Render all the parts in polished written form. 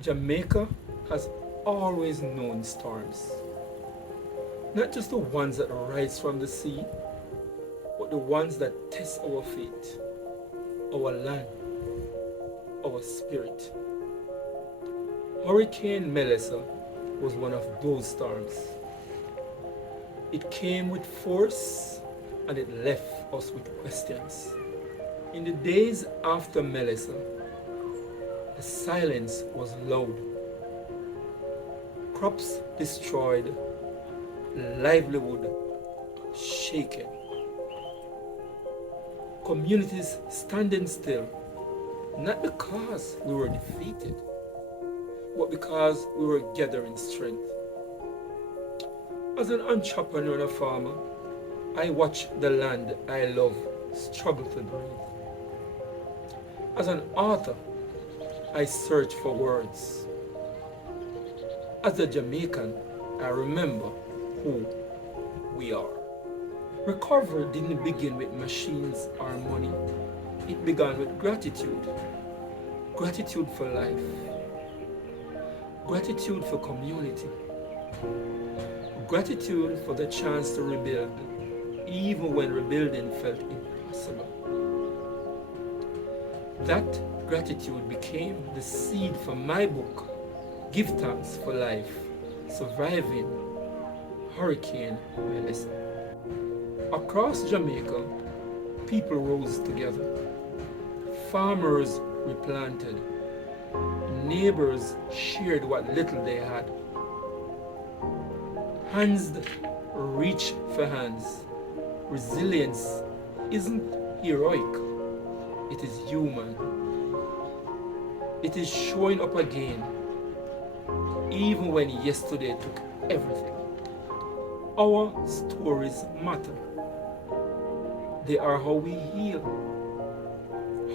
Jamaica has always known storms. Not just the ones that rise from the sea, but the ones that test our faith, our land, our spirit. Hurricane Melissa was one of those storms. It came with force and it left us with questions. In the days after Melissa, the silence was loud. Crops destroyed, livelihood shaken. Communities standing still, not because we were defeated, but because we were gathering strength. As an entrepreneur and a farmer, I watch the land I love struggle to breathe. As an author, I search for words. As a Jamaican, I remember who we are. Recovery didn't begin with machines or money. It began with gratitude. Gratitude for life. Gratitude for community. Gratitude for the chance to rebuild, even when rebuilding felt impossible. That gratitude became the seed for my book, Give Thanks for Life, Surviving Hurricane Melissa. Across Jamaica, people rose together. Farmers replanted. Neighbors shared what little they had. Hands reach for hands. Resilience isn't heroic, it is human. It is showing up again, even when yesterday took everything. Our stories matter. They are how we heal,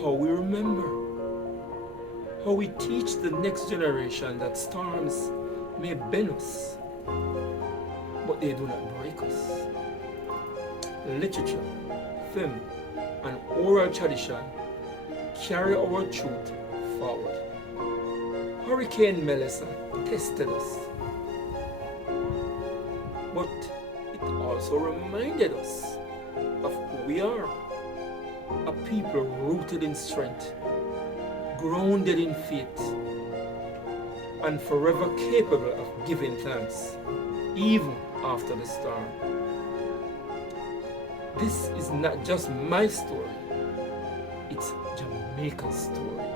how we remember, how we teach the next generation that storms may bend us, but they do not break us. Literature, film, and oral tradition carry our truth forward. Hurricane Melissa tested us, but it also reminded us of who we are. A people rooted in strength, grounded in faith, and forever capable of giving thanks, even after the storm. This is not just my story, it's Jamaica's story.